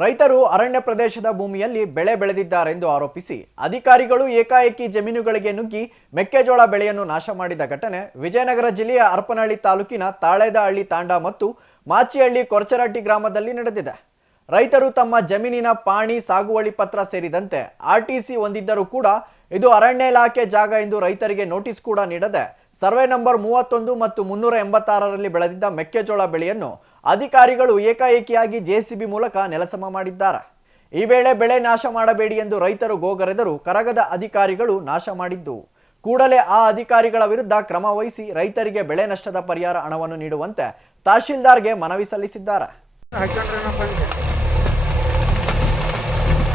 ರೈತರು ಅರಣ್ಯ ಪ್ರದೇಶದ ಭೂಮಿಯಲ್ಲಿ ಬೆಳೆ ಬೆಳೆದಿದ್ದಾರೆಂದು ಆರೋಪಿಸಿ ಅಧಿಕಾರಿಗಳು ಏಕಾಏಕಿ ಜಮೀನುಗಳಿಗೆ ನುಗ್ಗಿ ಮೆಕ್ಕೆಜೋಳ ಬೆಳೆಯನ್ನು ನಾಶ ಮಾಡಿದ ಘಟನೆ ವಿಜಯನಗರ ಜಿಲ್ಲೆಯ ಹರಪನಹಳ್ಳಿ ತಾಲೂಕಿನ ತಾಳೆದಹಳ್ಳಿ ತಾಂಡ ಮತ್ತು ಮಾಚಿಹಳ್ಳಿ ಕೊರಚರಟ್ಟಿ ಗ್ರಾಮದಲ್ಲಿ ನಡೆದಿದೆ. ರೈತರು ತಮ್ಮ ಜಮೀನಿನ ಪಾಣಿ, ಸಾಗುವಳಿ ಪತ್ರ ಸೇರಿದಂತೆ ಆರ್ಟಿಸಿ ಹೊಂದಿದ್ದರೂ ಕೂಡ ಇದು ಅರಣ್ಯ ಇಲಾಖೆ ಜಾಗ ಎಂದು ರೈತರಿಗೆ ನೋಟಿಸ್ ಕೂಡ ನೀಡದೆ, ಸರ್ವೆ ನಂಬರ್ ಮೂವತ್ತೊಂದು ಮತ್ತು ಮುನ್ನೂರ ಎಂಬತ್ತಾರರಲ್ಲಿ ಬೆಳೆದಿದ್ದ ಮೆಕ್ಕೆಜೋಳ ಬೆಳೆಯನ್ನು ಅಧಿಕಾರಿಗಳು ಏಕಾಏಕಿಯಾಗಿ ಜೆಸಿಬಿ ಮೂಲಕ ನೆಲಸಮ ಮಾಡಿದ್ದಾರೆ. ಈ ವೇಳೆ ಬೆಳೆ ನಾಶ ಮಾಡಬೇಡಿ ಎಂದು ರೈತರು ಗೋಗರೆದರು. ಕರಗದ ಅಧಿಕಾರಿಗಳು ನಾಶ ಮಾಡಿದ್ದು. ಕೂಡಲೇ ಆ ಅಧಿಕಾರಿಗಳ ವಿರುದ್ಧ ಕ್ರಮ ವಹಿಸಿ ರೈತರಿಗೆ ಬೆಳೆ ನಷ್ಟದ ಪರಿಹಾರ ಹಣವನ್ನು ನೀಡುವಂತೆ ತಹಶೀಲ್ದಾರ್ಗೆ ಮನವಿ ಸಲ್ಲಿಸಿದ್ದಾರೆ.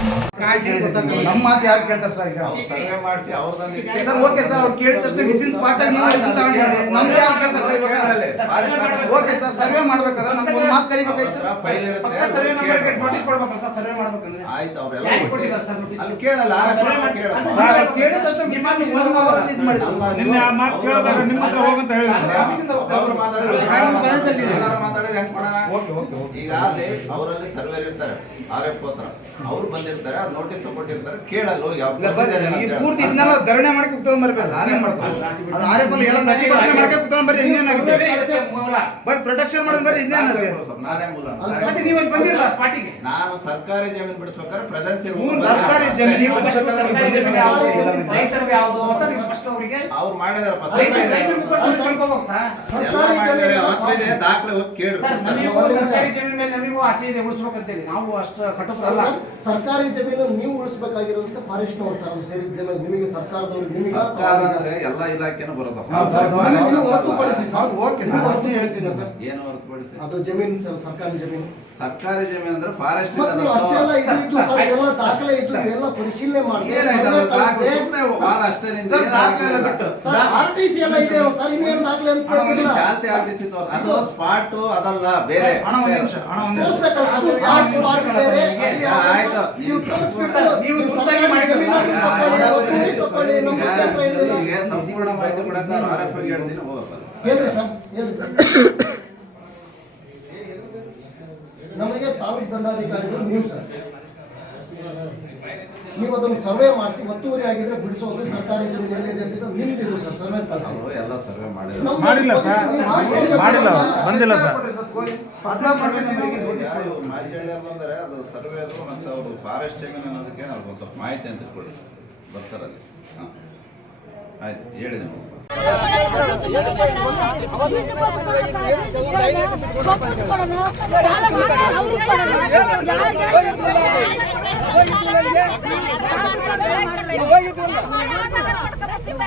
ನಮ್ಮ ಮಾತು ಯಾರು ಕೇಳ್ತಾರೆ ಸರ್ ಈಗ? ಸರ್ವೆ ಮಾಡಿಸಿ ಅವ್ರದ್ದು ಸರ್ ಓಕೆ ಸರ್ ಅವ್ರು ಕೇಳಿದ ತಕ್ಷಣ ವಿದಿನ್ ಸ್ಪಾಟ್ ಆಗಿ ನೀವು ತಗೊಂಡಿದ್ದೀರಿ. ನಮ್ದು ಯಾರು ಕೇಳ್ತಾರೆ ಸರ್ ಇವಾಗ? ಓಕೆ ಸರ್ ಸರ್ವೆ ಮಾಡ್ಬೇಕಾದ್ರೆ ನಮ್ಗೆ ಒಂದು ಮಾತು ಕರಿಬೇಕಾಯ್ತು ಸರ್? ಫೈಲ್ ಪಕ್ಕ ಸರ್ವೆ ನಂಬರ್ ಇರುತ್ತೆ ನೋಟಿಸ್ ಕೊಡ್ಬೇಕಲ್ಲ ಸರ್ ಸರ್ವೆ ಮಾಡ್ಬೇಕಂದ್ರೆ. ಆಯ್ತು ಅವ್ರೆಲ್ಲ ಕೊಟ್ಟಿದ್ದಾರೆ. ಸರ್ ನೋಟಿಸ್ ಅಲ್ಲಿ ಕೇಳಲ್ಲ ಕೇಳಲ್ಲ. ಸರ್, ಅವ್ರು ಕೇಳಿದ ತಕ್ಷಣ ಒನ್ ಅವರ್ ಇದು ಮಾಡಿದ್ರು. ನಿನ್ನೆ ಆ ಮಾತು ಕೇಳಿದಾಗ ನಿಮ್ಮ ಹತ್ರ ಹೋಗಂತ ಹೇಳಿದ್ರು ಒಬ್ಬೊಬ್ರು ಮಾತಾಡಿದ್ರೆ ಈಗ ಅಲ್ಲಿ ಅವರಲ್ಲಿ ಸರ್ವೇರ್ ಇರ್ತಾರೆ ಆರ್ ಎಫ್ ಹತ್ರ. ಅವ್ರು ಬಂದಿರ್ತಾರೆ ನೋಟಿಸ್ ಕೊಟ್ಟಿರ್ತಾರೆ ಕೇಳಲ್ಲ ಯಾವ ಈ ಪೂರ್ತಿ ಇದನ್ನೆಲ್ಲ ಧರಣಿ ಮಾಡಕ್ಕೆ ಕುತ್ಕೊಂಡ್ ಬರ್ಬೇಕು. ನಾನೇನ್ ಮಾಡ್ತಾರೆ ಅದು ಆರ್ ಎಫ್ ಅಲ್ಲಿ ಎಲ್ಲ ಪ್ರತಿಭಟನೆ ಮಾಡಕ್ಕೆ ಕುತ್ಕೊಂಡ್ ಬರ್ರಿ ಇನ್ನೇನಾಗುತ್ತೆ ಬಟ್ ಪ್ರೊಟೆಕ್ಷನ್ ಮಾಡೋದ್ ಬರ್ರಿ ಇನ್ನೇನಾಗುತ್ತೆ ನಾನೇ ಮೂಲ ಮತ್ತೆ ನೀವು ಅಲ್ಲಿ ಬಂದಿರಲ್ಲ ಸ್ಪಾಟಿಗೆ? ನಾನು ಸರ್ಕಾರಿ ಜಮೀನು ಬಿಡಿಸ್ಬೇಕಾದ್ರೆ ಪ್ರೆಸೆನ್ಸ್ ಸರ್ಕಾರಿ ಜಮೀನು ರೈತರಿಗೆ ಯಾವುದು? ಅಂತ ನೀವು ಫಸ್ಟ್ ಅವರಿಗೆ ಅವ್ರು ಮಾಡಿದಾರಪ್ಪ ಸರ್. ಎಲ್ಲ ಮಾಡಿದ್ದಾರೆ ಹತ್ರ ಇದೆ ದಾಖಲೆ ಹೋಗಿ ಕೇಳ್ರಿ. ಸರ್ ನಮಗೂ ಸರ್ಕಾರಿ ಜಮೀನು ಮೇಲೆ ನಮಗೂ ಆಸೆ ಇದೆ ಉಳಿಸ್ಬೇಕಂತೇಳಿ. ನಾವು ಅಷ್ಟು ಕಟ್ಟುತ್ತಲ್ಲ ಸರ್ಕಾರಿ ಜಮೀನು ನೀವು ಉಳಿಸಬೇಕಾಗಿರೋದು ಸರ್ ಫಾರೆಸ್ಟ್ ಅವರು ಸರ್ ಸೇರಿ ಜನ ನಿಮಗೆ ಸರ್ಕಾರದವರು ನಿಮಗೆ ಸರ್ಕಾರ ಅಂದ್ರೆ ಎಲ್ಲ ಇಲಾಖೆನೂ ಬರೋದಪ್ಪ. ಹೊರತುಪಡಿಸಿ ಸರ್. ಓಕೆ ಸರ್ ಹೊರತು ಹೇಳ್ತೀನಿ ಸರ್. ಏನು ಹೊರತುಪಡಿಸಿ? ಅದು ಜಮೀನು ಸರ್ ಸರ್ಕಾರಿ ಜಮೀನು. ಸರ್ಕಾರಿ ಜಮೀನು ಅಂದ್ರೆ ಫಾರೆಸ್ಟ್ ಅಷ್ಟೆಲ್ಲ ಇದು ಇದ್ದು ಸರ್ ಎಲ್ಲ ದಾಖಲೆ ಇದ್ದು ಎಲ್ಲ ಪರಿಶೀಲನೆ ಮಾಡಿ ಸುಮ್ನೆ ವಾದ ಅಷ್ಟೇ ನಿಂದು? ಸರ್, ದಾಖಲೆ ಬಿಟ್ಟು. ಸರ್ ಆರ್ ಟಿ ಸಿ ಎಲ್ಲ ಇದೆ ಸರ್ ಇನ್ನೇನು ದಾಖಲೆ ಅಂತ ಅಣ್ಣ, ಒಂದು ಕೇಳ್ತಿಲ್ಲ ಶಾಂತಿ ಆರ್ಟಿಸಿದ್ದು ಅದು ಸ್ಪಾಟ್ ಅದಲ್ಲ ಬೇರೆ. ಹಣ ಸಂಪೂರ್ಣ ಮಾಹಿತಿ ಆರ್ ಎಫ್ ಹೇಳ್ತೀನಿ ಹೋಗಪ್ಪ. ಹೇಳ್ರಿ ಸರ್ ಹೇಳ್ರಿ ಸರ್. ನಮಗೆ ತಾಲೂಕು ದಂಡಾಧಿಕಾರಿಗಳು ನೀವು ಸರ್. ಸರ್ವೆ ಮಾಡಿಸಿ ಒತ್ತುವರಿ ಆಗಿದ್ರೆ ಬಿಡಿಸೋದು ಸರ್ಕಾರಿ ಜಮೀನು ಎಲ್ಲಿದೆ ಅಂತ ನಿಮ್ದು ಸರ್ ಸರ್ವೆ ಕಳಿಸಿ ಎಲ್ಲ ಸರ್ವೆ ಮಾಡಿದ್ರು. ಮಾಡಿಲ್ಲ ಸರ್. ಮಾಡಿಲ್ಲ. ಬಂದಿಲ್ಲ ಸರ್. ಬಂದರೆ ಅದು ಸರ್ವೆ ಅದು ಮತ್ತೆ ಅವರು ಫಾರೆಸ್ಟ್ ಜಮೀನು ಅನ್ನೋದಕ್ಕೆ ಅವ್ರಿಗೆ ಒಂದು ಸ್ವಲ್ಪ ಮಾಹಿತಿ ಅಂತ ಕೊಡಿ. ಬರ್ತಾರಲ್ಲಿ ಹಾಂ. ಆಯ್ತು ಹೇಳಿದೆ ನೀವು ಬೆಳಗ್ಗಿಂದ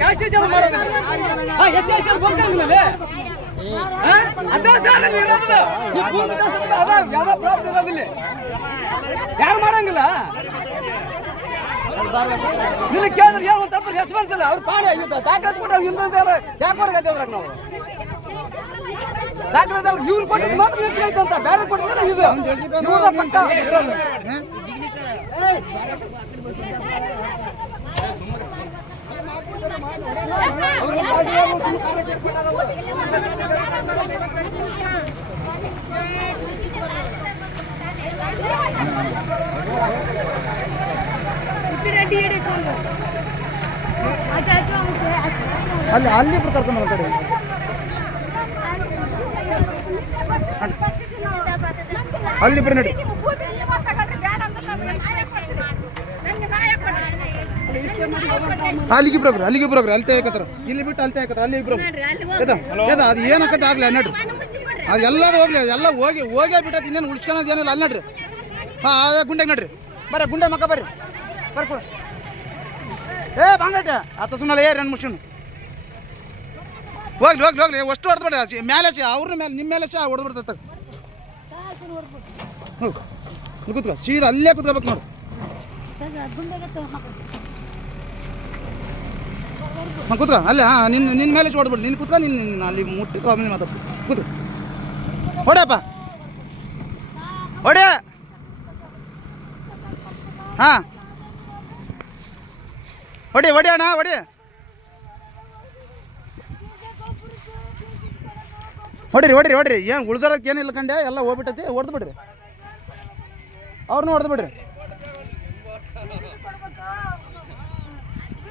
ಜಾಸ್ತಿ ಜನ ಮಾಡೋದು. ಹಾ, ಎಸ್ ಎಸ್ ಬರ್ತಾರೆ ಮೇಲೆ ಅದ ಸರ್ ಅಲ್ಲಿ ಇರೋದು. ಈ ಯಾವ ಪ್ರಾಬ್ಲಮ್ ಇರೋದಿಲ್ಲ ಯಾರು ಮಾಡಂಗಿಲ್ಲ? ನಿನ್ನ ಕೇಳಿದ್ರೆ ಏನು ಸ್ವಲ್ಪ ರೆಸ್ಪಾನ್ಸ್ ಇಲ್ಲ ಅವ್ರು ಪಾಡಿ ಆಗಿತ್ತು ದಾಖಲೆ ಕೊಟ್ಟು ಅವ್ರು ಹಿಂದೆ ಯಾಕೆ ಕೊಡಗತ್ತೇವ್ರಾಗ ನಾವು? ದಾಖಲೆ ಇವ್ರು ಕೊಟ್ಟಿದ್ದು ಮಾತ್ರ ನಿಂತು ಅಂತ. ಬೇರೆ ಕೊಟ್ಟಿದ್ರೆ ಇದು. ಪಕ್ಕ. ಇರೋದು ಅಲ್ಲಿ ಇಬ್ರು ಕರ್ಕೊಂಡು ಕಡೆ ಅಲ್ಲಿ ಇಬ್ರು ನಡಿ. ಅಲ್ಲಿಗೆ ಇಬ್ರು ಹೋಗ್ರಿ, ಅಲ್ಲಿಗೆ ಇಬ್ರು ಹೋಗ್ರಿ, ಅಲ್ಲಿ ಇಲ್ಲಿ ಬಿಟ್ಟು ಅಲ್ಲಿ ತೆಗಿಕತ್ತಾರ ಅಲ್ಲಿ ಇಬ್ರು ಅದ ಎದ ಅದು ಏನಕ್ಕಂತ ಆಗ್ಲಿ ಅನ್ನಡ್ರಿ ನಡ್ರಿ. ಅದು ಎಲ್ಲದು ಹೋಗ್ಲಿ ಎಲ್ಲ ಹೋಗಿ ಹೋಗೇ ಬಿಟ್ಟದ ಇನ್ನೇನು ಉಳ್ಸ್ಕೊಳೋದು ಏನಿಲ್ಲ ಅಲ್ಲಿ ನಡ್ರಿ. ಹಾಂ ಅದೇ ಗುಂಡೆಗೆ ನಡ್ರಿ. ಬರ್ರಿ ಗುಂಡೆ ಮಕ್ಕ ಬರ್ರಿ. ಬರ್ಕೊಡು ಕೊಡು. ಏ ಬಾಂಗಟ್ಟೆ ಆತ ಸುಮ್ಮನೆ ಏ ರನ್ ಮುಷನ್ ಹೋಗ್ಲಿ ಹೋಗ್ಲಿ ಹೋಗ್ಲಿ, ಅಷ್ಟು ಹೊಡೆದ್ಬಿಡ ಮೇಲೆ ಅವ್ರ ಮೇಲೆ ನಿಮ್ಮ ಮೇಲೆ ಹೊಡೆದ್ಬಿಡ್ತೈತೆ ಹ್ಞೂ ಕುತ್ಕೋ, ಸೀದಾ ಅಲ್ಲೇ ಕುತ್ಕೋಬೇಕು ನೋಡು. ಹಾಂ ಅಲ್ಲೇ, ಹಾ ನಿನ್ನ ನಿನ್ನ ಮೇಲೆ ಹೊಡೆದ್ಬಿಡು ನಿನ್ನ ಕೂತ್ಕ ನಿನ್ನ ನಿನ್ನ ಅಲ್ಲಿ ಮುಟ್ಟಿ ಆಮೇಲೆ ಮಾತಾಡ್ತು ಕೂತು ಹೊಡೆಯಪ್ಪ. ಹೊಡೆ ಹಾಂ. ಹೊಡಿ ಹೊಡಿ ಅಣ್ಣ ಹೊಡಿರಿ ಹೊಡಿರಿ ಹೊಡಿರಿ. ಏನು ಉಳ್ದೋರಕ್ಕೆ ಏನಿಲ್ಲ ಕಂಡೆ ಎಲ್ಲ ಹೋಗ್ಬಿಟ್ಟೈತಿ ಹೊಡೆದು ಬಿಡ್ರಿ. ಅವ್ರನ್ನೂ ಹೊಡೆದು ಬಿಡ್ರಿ.